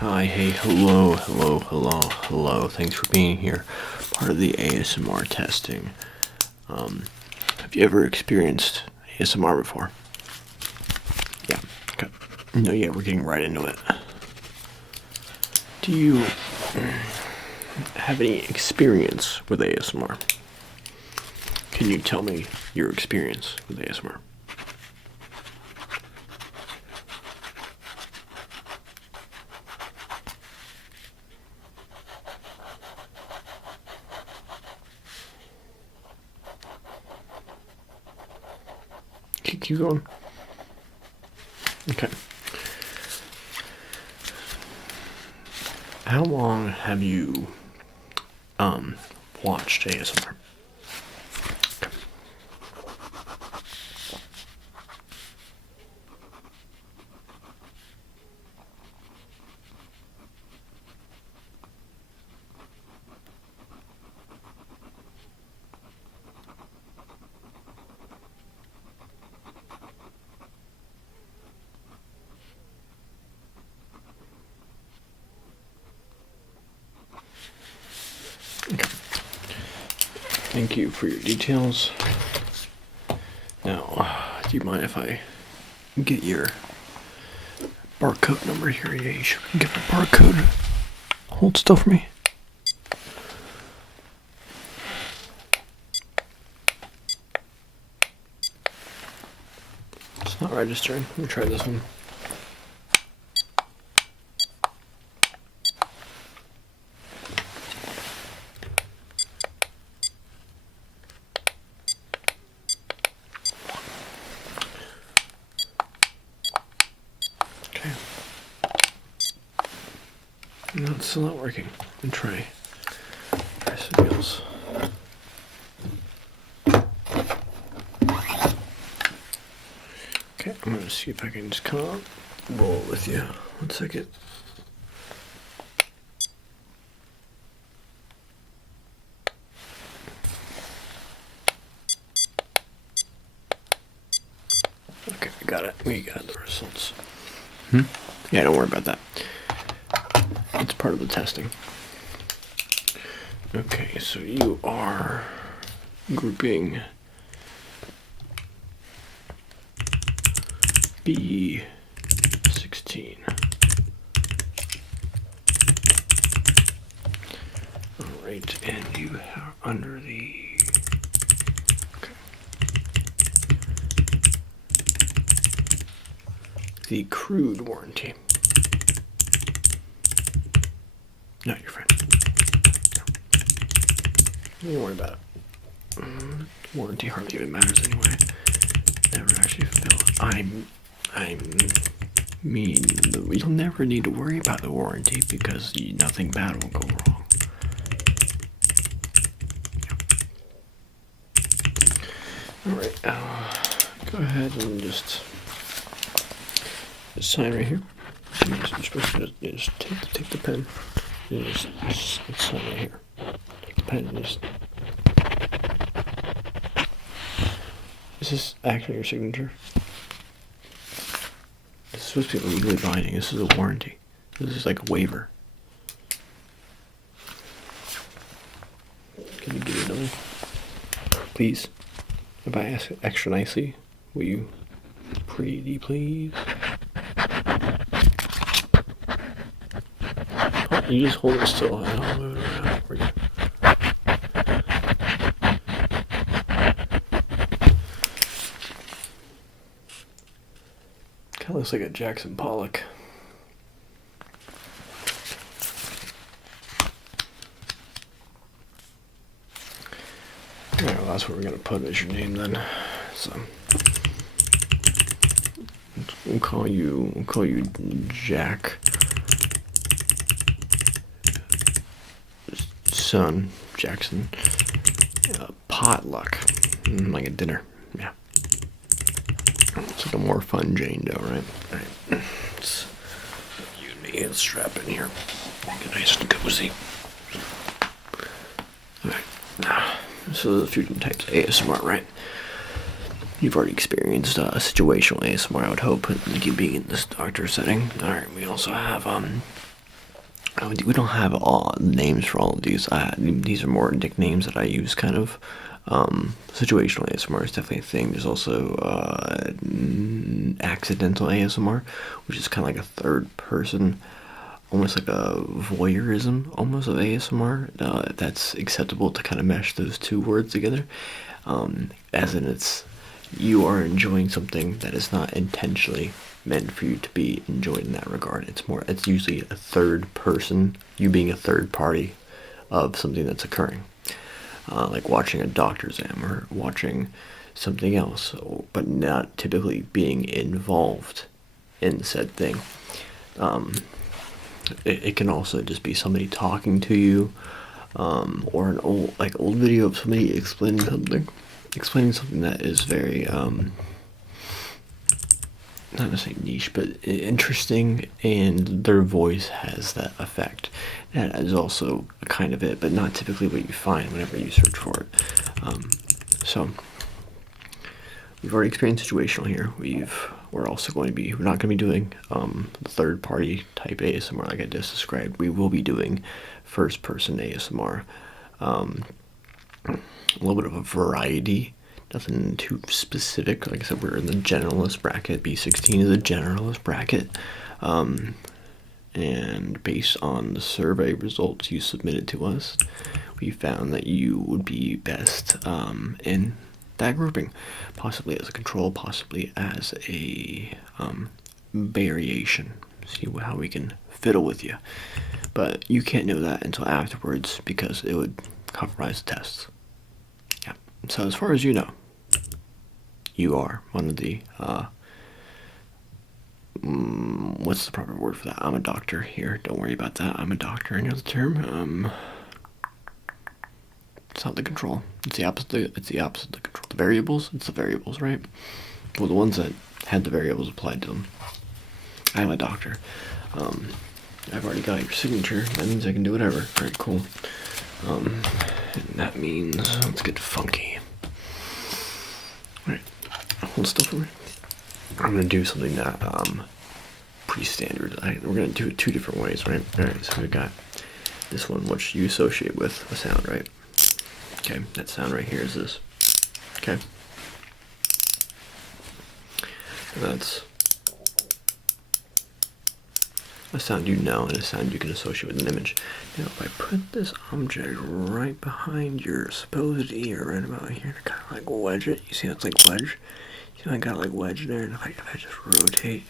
Hi, hey, hello. Thanks for being here. Part of the ASMR testing. Have you ever experienced ASMR before? Yeah, okay. No, yeah, we're getting right into it. Do you have any experience with ASMR? Can you tell me your experience with ASMR? Keep going. Okay. How long have you watched ASMR? Okay. Thank you for your details. Now, do you mind if I get your barcode number here? Yeah, you should get the barcode. Hold still for me. It's not registering. Let me try this one. Okay. No, it's still not working. Let me try something else. Okay, I'm gonna see if I can just kind of roll it with you. 1 second. Okay, we got it. We got the results. Yeah, don't worry about that. It's part of the testing. Okay, so you are grouping B16. Alright, and you are under the... Okay. The crude warranty. Not your friend. No. Don't worry about it. Warranty hardly even matters anyway. Never actually fulfill. You'll never need to worry about the warranty because nothing bad will go wrong. Alright, go ahead and just sign right here. You're supposed to just take the pen and just sign right here. Take the pen and just... Is this actually your signature? It's supposed to be legally binding. This is a warranty. This is like a waiver. Can you give it to me? Please. If I ask extra nicely, will you pretty please? Oh, you just hold it still and I'll move it around for you. Kind of looks like a Jackson Pollock. Alright, well that's what we're gonna put as your name then. So we'll call you Jack. Son Jackson. Potluck. Like a dinner. Yeah. It's like a more fun Jane Doe, right? Alright. You need a strap in here. Get nice and cozy. Alright. So the few different types of ASMR, right? You've already experienced situational ASMR, I would hope, like you being in this doctor setting. Alright, we also have We don't have all names for all of these. These are more nicknames that I use, kind of. Situational ASMR is definitely a thing. There's also accidental ASMR, which is kind of like a third person, almost like a voyeurism, almost of ASMR. That's acceptable to kind of mesh those two words together, as in you are enjoying something that is not intentionally meant for you to be enjoyed in that regard. It's usually a third person, you being a third party of something that's occurring. Like watching a doctor's exam or watching something else, but not typically being involved in said thing. It can also just be somebody talking to you, or an old video of somebody explaining something that is very not necessarily niche, but interesting, and their voice has that effect. That is also kind of it, but not typically what you find whenever you search for it. So we've already experienced situational here. We're not going to be doing third party type ASMR like I just described. We will be doing first person ASMR. A little bit of a variety. Nothing too specific. Like I said, we're in the generalist bracket. B16 is a generalist bracket. And based on the survey results you submitted to us, we found that you would be best in that grouping. Possibly as a control, possibly as a variation. See how we can fiddle with you. But you can't know that until afterwards because it would compromise the tests. Yeah. So as far as you know, you are one of the what's the proper word for that? I'm a doctor here. Don't worry about that. I'm a doctor. You know the term. It's not the control. It's the opposite. It's the opposite of the control. The variables. It's the variables, right? Well, the ones that had the variables applied to them. I'm a doctor. I've already got your signature. That means I can do whatever. All right, cool. And that means let's get funky. All right, hold still for me. I'm gonna do something that pretty standard. We're gonna do it two different ways, right? All right, so we got this one, which you associate with a sound, right? Okay, that sound right here is this. Okay, and that's a sound you know and a sound you can associate with an image. Now, if I put this object right behind your supposed ear, right about here, to kind of like wedge it. You see, that's like wedge. You know, I got like wedge there, and if I just rotate.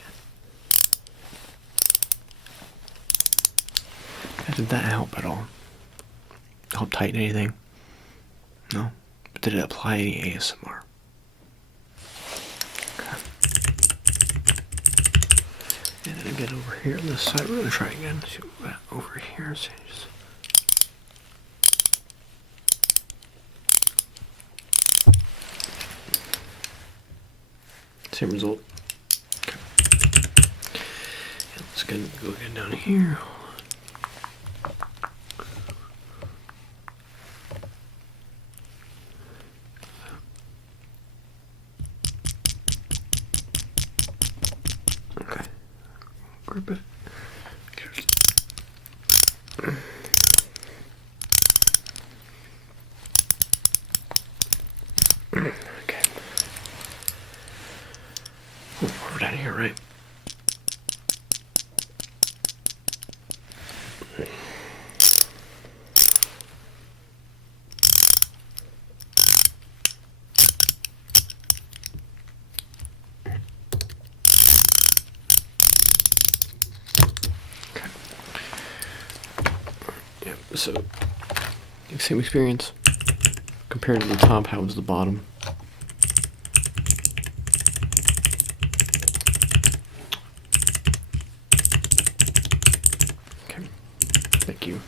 Did that help at all? Help tighten anything? No? But did it apply any ASMR? Okay. And then again over here on this side, we're gonna try again. See what we got over here. Same result. Okay. And let's go again down here. Okay. Grip it. Okay. Over down here, right? So, same experience. Compared to the top, how was the bottom? Okay, thank you.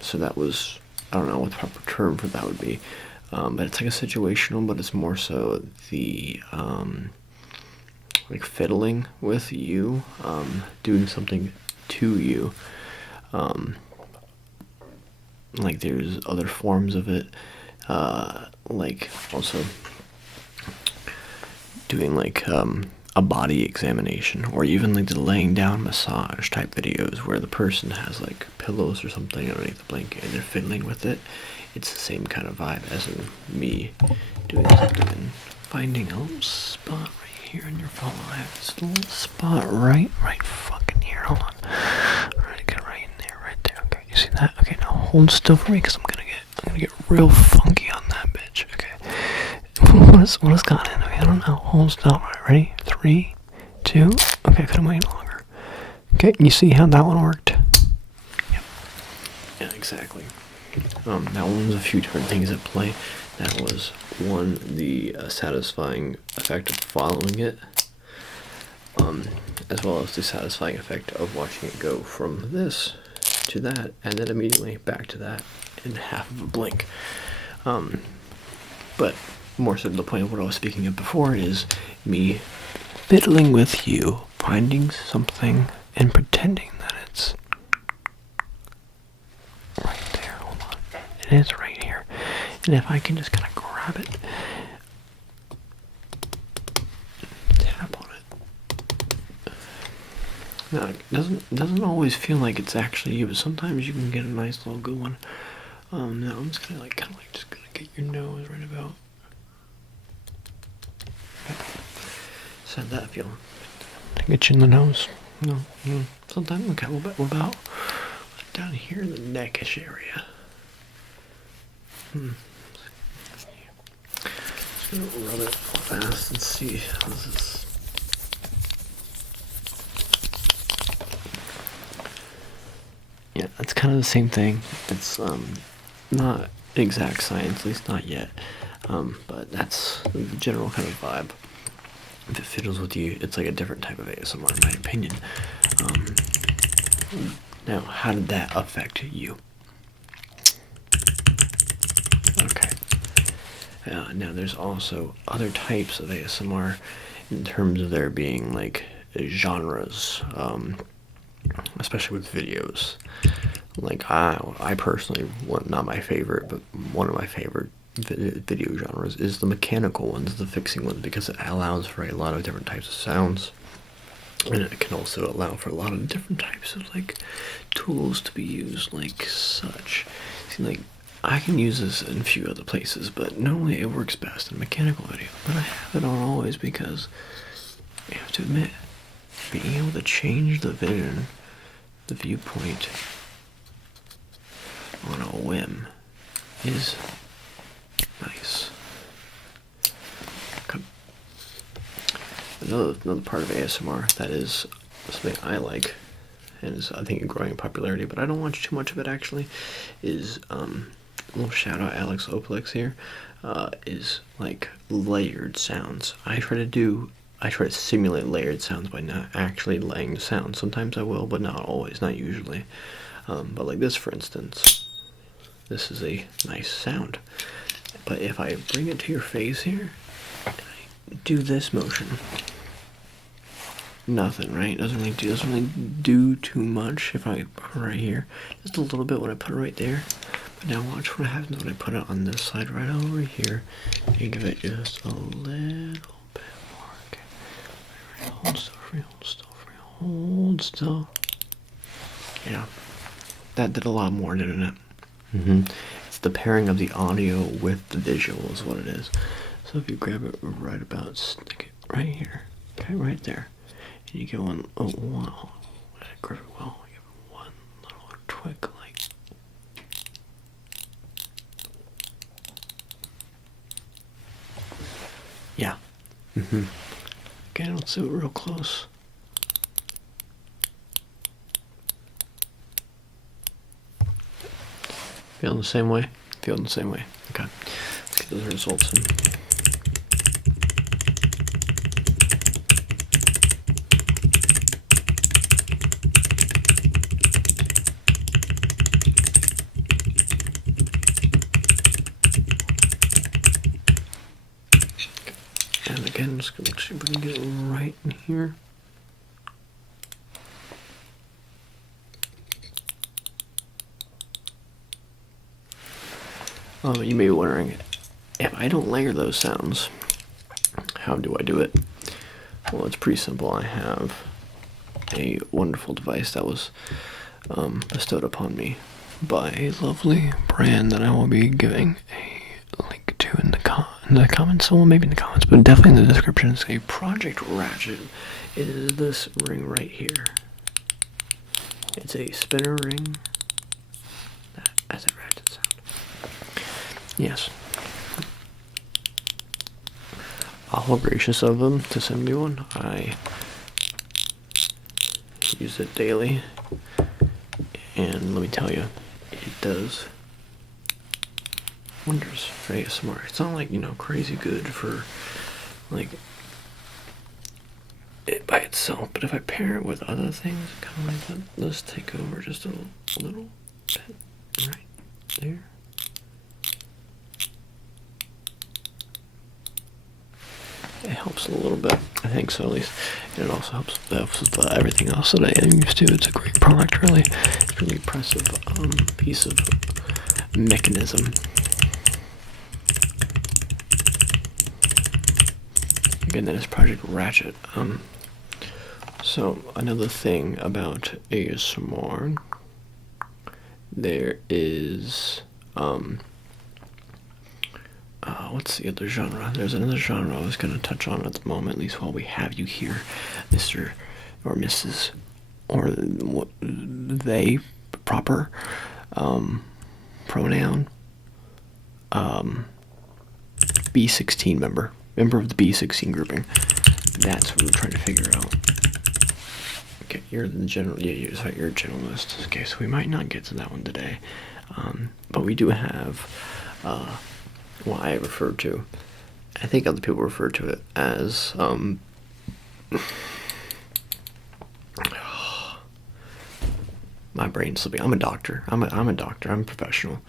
So that was, I don't know what the proper term for that would be, but it's like a situational, but it's more so the, like fiddling with you, doing something to you. Like there's other forms of it, like also doing like a body examination, or even like the laying down massage type videos where the person has like pillows or something underneath the blanket and they're fiddling with it, it's the same kind of vibe as in me doing something and finding a little spot right here in your phone. I have this little spot right fucking here. Hold on. Alright, get right in there, right there. Okay, you see that? Okay, now hold still for me because I'm gonna get real funky on that bitch. Okay. What has gone in? I don't know. Hold still. Alright, ready? 3, 2. Okay, I couldn't wait longer. Okay, you see how that one worked? Yep. Yeah, exactly. That one was a few different things at play. That was one, the satisfying effect of following it, as well as the satisfying effect of watching it go from this to that, and then immediately back to that in half of a blink. But more so to the point of what I was speaking of before is me fiddling with you, finding something and pretending that it's right there. Hold on. It is right here. And if I can just kind of grab it, tap on it. Now, it doesn't always feel like it's actually you, but sometimes you can get a nice little good one. Now I'm just gonna just gonna get your nose right about. So how'd that feel? Get you in the nose. No. Sometimes. Okay. What about down here in the neckish area? Just gonna rub it fast and see how this is. Yeah, that's kind of the same thing. It's not exact science, at least not yet. But that's the general kind of vibe. If it fiddles with you, it's like a different type of ASMR, in my opinion. Now, how did that affect you? Okay. Now, there's also other types of ASMR in terms of there being like genres, especially with videos. Like I personally, not my favorite, but one of my favorite video genres is the mechanical ones, the fixing ones, because it allows for a lot of different types of sounds, and it can also allow for a lot of different types of like tools to be used, like such. See, like I can use this in a few other places, but normally it works best in mechanical video. But I have it on always because you have to admit, being able to change the vision, the viewpoint on a whim is nice. Okay. Another part of ASMR that is something I like, and is I think growing in popularity, but I don't watch too much of it actually, is a little shout out Alex Oplex here, is like layered sounds. I try to simulate layered sounds by not actually laying the sound. Sometimes I will, but not always, not usually. But like this, for instance, this is a nice sound. But if I bring it to your face here, and I do this motion, nothing, right? Doesn't really do too much if I put it right here. Just a little bit when I put it right there. But now watch what happens when I put it on this side right over here and give it just a little bit more. Okay. Hold still for me, hold still. Yeah. That did a lot more, didn't it? It's the pairing of the audio with the visual is what it is. So if you grab it right about, stick it right here, okay, right there, and you go on, wow, grab it well, give it one little twig, like, yeah, Again, let's do it real close. Feeling the same way? Feeling the same way. Okay. Let's get those results in. And again, just gonna see if we can get it right in here. You may be wondering, if I don't layer those sounds, how do I do it? Well, it's pretty simple. I have a wonderful device that was bestowed upon me by a lovely brand that I will be giving a link to in the comments. Well, maybe in the comments, but definitely in the description. It's a Project Ratchet. It is this ring right here. It's a spinner ring that has a ratchet sound. Yes. All gracious of them to send me one. I use it daily, and let me tell you, it does wonders for ASMR. It's not like, you know, crazy good for like it by itself, but if I pair it with other things, kind of like that, let's take over just a little bit right there. It helps a little bit, I think so at least. And it also helps with everything else that I am used to. It's a great product, really. It's a really impressive piece of mechanism. Again, that is Project Ratchet. So another thing about ASMR, there is what's the other genre? There's another genre I was going to touch on at the moment, at least while we have you here, Mr. or Mrs. or they proper pronoun. B16 member of the B16 grouping. That's what we're trying to figure out. Okay, you're the general. Yeah, you're a generalist. Okay, so we might not get to that one today, but we do have what I refer to. I think other people refer to it as my brain's slipping. I'm a doctor. I'm a doctor. I'm a professional.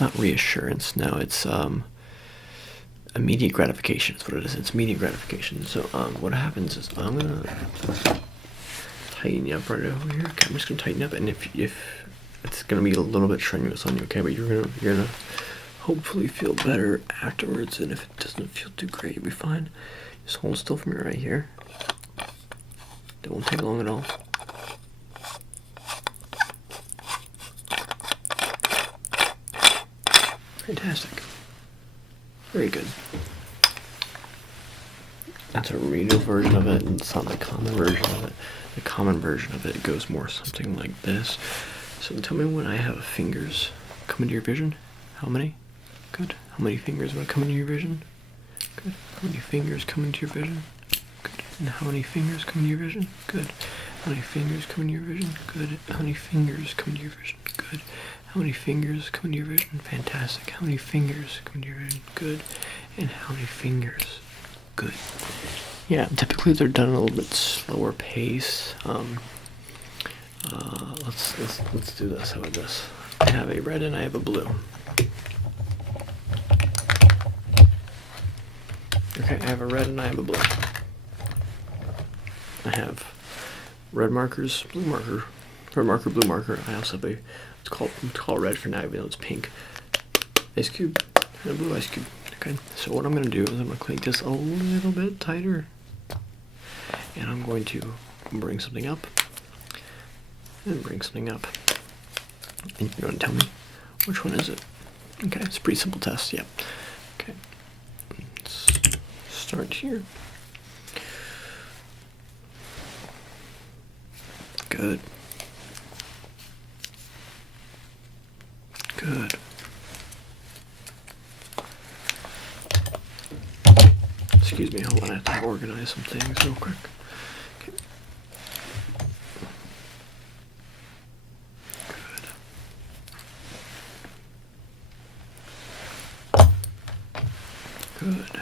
Not reassurance. No, it's immediate gratification. That's what it is. It's immediate gratification. So what happens is I'm gonna tighten you up right over here. Okay, I'm just gonna tighten up, and if it's gonna be a little bit strenuous on you, okay, but you're gonna hopefully feel better afterwards. And if it doesn't feel too great, you'll be fine. Just hold still for me right here. It won't take long at all. Fantastic. Very good. That's a radio version of it, and it's not the common version of it. The common version of it goes more something like this. So tell me when I have fingers come into your vision. How many? Good. How many fingers when I come into your vision? Good. How many fingers come into your vision? Good. And how many fingers come into your vision? Good. How many fingers come into your vision? Good. How many fingers come into your vision? Good. How many fingers come into your vision? Fantastic. How many fingers come into your vision? Good. And how many fingers? Good. Yeah, typically they're done at a little bit slower pace. Let's do this. How about this? I have a red and I have a blue. Okay, I have a red and I have a blue. I have red markers, blue marker, red marker, blue marker. I also have it's called red for now, even though it's pink. Ice cube and a blue ice cube. Okay, so what I'm gonna do is I'm gonna clink this a little bit tighter, and I'm going to bring something up and bring something up, and you're gonna tell me which one is it. Okay, it's a pretty simple test. Yep. Okay, let's start here. Good. Good. Excuse me, hold on, I have to organize some things real quick. Okay. Good. Good.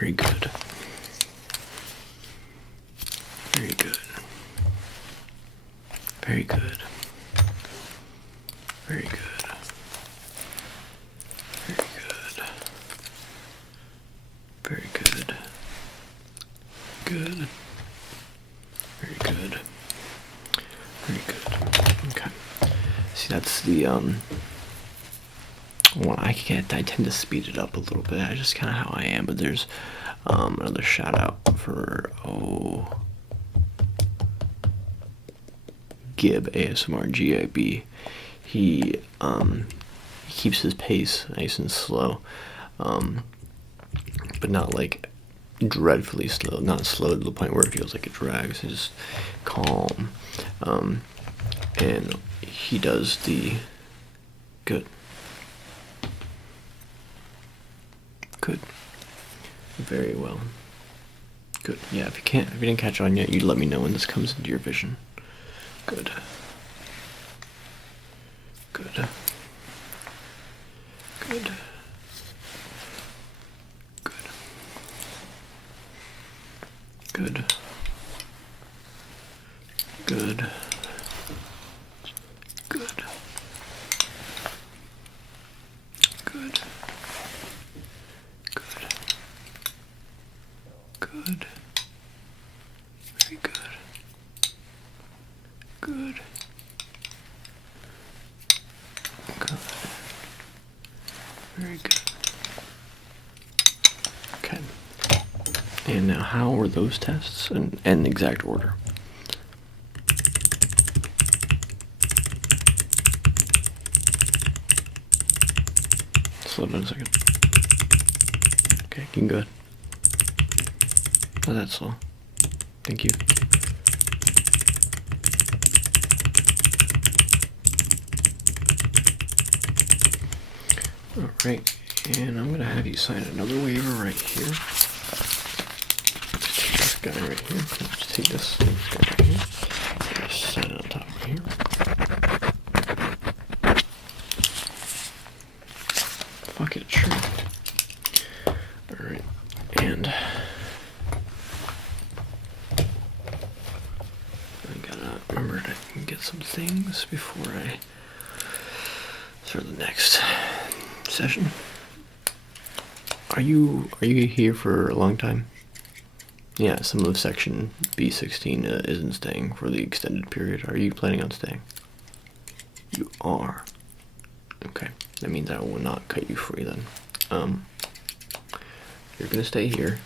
Very good. Very good. Very good. Very good. Very good. Good. Very good. Very good. Okay. See, that's the when I tend to speed it up a little bit. I just kind of how I am. But there's another shout out for Gib ASMR GIB. He keeps his pace nice and slow, but not like dreadfully slow. Not slow to the point where it feels like it drags. It's just calm, and he does the good. Good. Very well. Good. Yeah, if you didn't catch on yet, you let me know when this comes into your vision. Good. Good. Good. Good. Good. Good. Good. Good. Good. Very good. Good. Good. Very good. Okay. And now, how were those tests in exact order? Slow down a second. Okay, getting good. Not that slow. Thank you. Alright, and I'm gonna have you sign another waiver right here. Just take this guy right here. Just take this guy right here. Just sign it on top right here. Fuck it, sure. Alright, and I gotta remember to get some things before I start the next session. Are you here for a long time? Yeah, some of section B16 isn't staying for the extended period. Are you planning on staying? You are. Okay, that means I will not cut you free then. You're gonna stay here.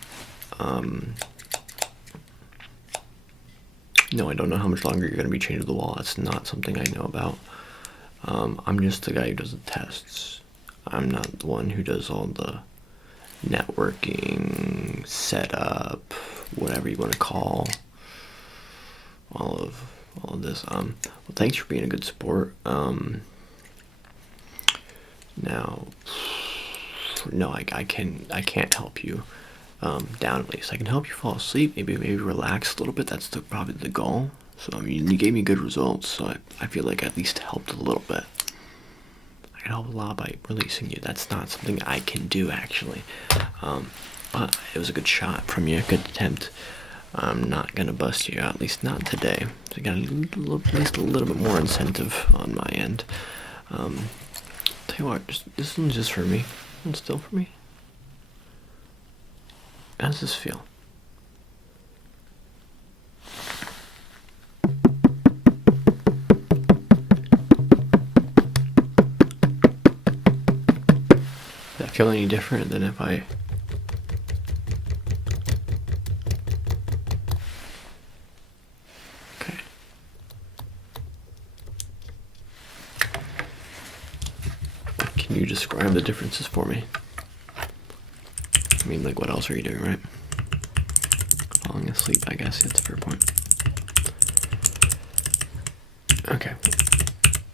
No, I don't know how much longer you're gonna be chained to the wall. That's not something I know about. I'm just the guy who does the tests. I'm not the one who does all the networking, setup, whatever you want to call all of this. Well, thanks for being a good sport. Now, no, I can't help you down at least. I can help you fall asleep, maybe relax a little bit. That's probably the goal. So I mean, you gave me good results, so I feel like I at least helped a little bit. I can help a lot by releasing you. That's not something I can do actually, but it was a good shot from you, a good attempt. I'm not gonna bust you out, at least not today. So I got at least a little bit more incentive on my end. Tell you what, this one's just for me. It's still for me. How does this feel? Does that feel any different than if I... Okay. Can you describe the differences for me? I mean, like, what else are you doing, right? Falling asleep, I guess. That's a fair point. Okay.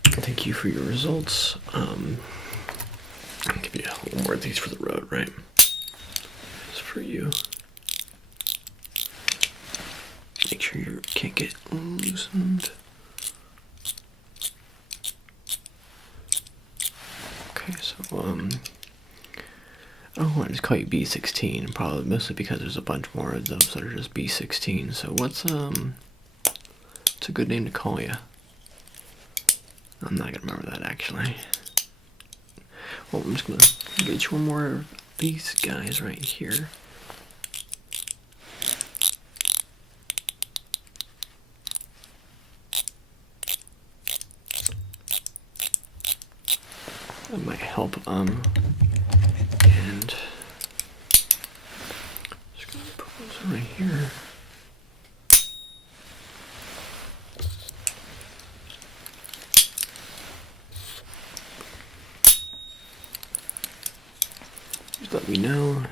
Thank you for your results. I'll give you a little more of these for the road, right? It's for you. Make sure you can't get loosened. Okay, so, I just call you B16, probably mostly because there's a bunch more of those that are just B16. So what's a good name to call you? I'm not gonna remember that actually. Well, I'm just gonna get you one more of these guys right here. That might help. And just gonna put those right here. Just let me know.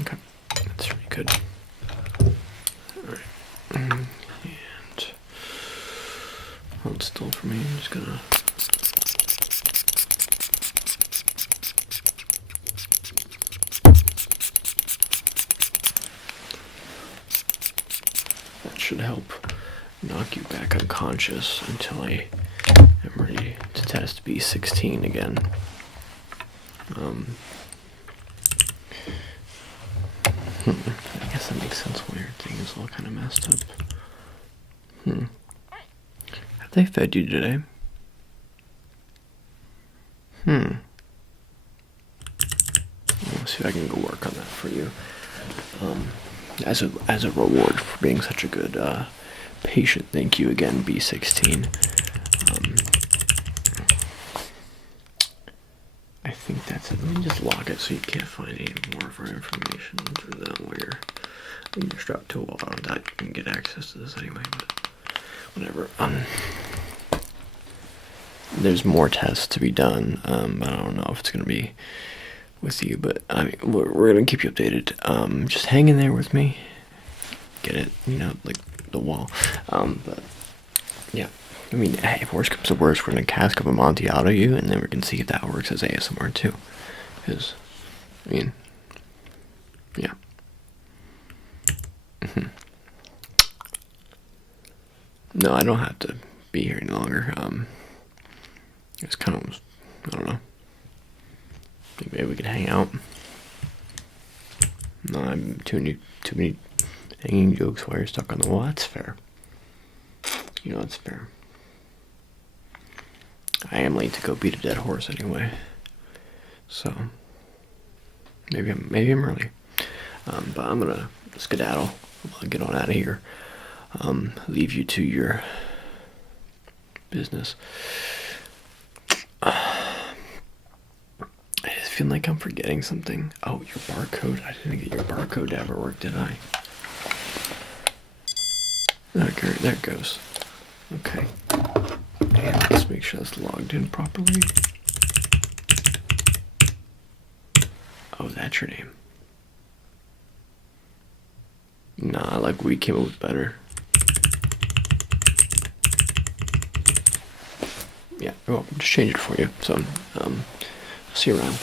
Okay, that's really good. Alright. And hold still for me. I'm just gonna. That should help knock you back unconscious until I am ready to test B16 again. I guess that makes sense why your thing is all kind of messed up. Have they fed you today? Let's see if I can go work on that for you. As a reward for being such a good patient. Thank you again, B16. I think that's it. Let me just lock it so you can't find any more of our information through that while you're strapped to a wall. That you can get access to this anyway, but whatever. There's more tests to be done. I don't know if it's gonna be with you, but I mean, we're gonna keep you updated. Just hang in there with me. Get it, like the wall. But yeah, I mean, hey, if worst comes to worst, we're gonna cast up Amontillado you, and then we can see if that works as ASMR too. Because, I mean, yeah. No, I don't have to be here any longer. It's kind of, I don't know. Think maybe we could hang out. No, I'm too many hanging jokes while you're stuck on the wall. That's fair. That's fair. I am late to go beat a dead horse anyway, so maybe I'm early. But I'm gonna skedaddle. I'll get on out of here. Leave you to your business. I just feel like I'm forgetting something. Oh, your barcode. I didn't get your barcode to ever work, did I? Okay, there it goes. Okay. And let's make sure that's logged in properly. Oh, that's your name. Nah, like we came up with better. Yeah, well, just change it for you. So, see you around.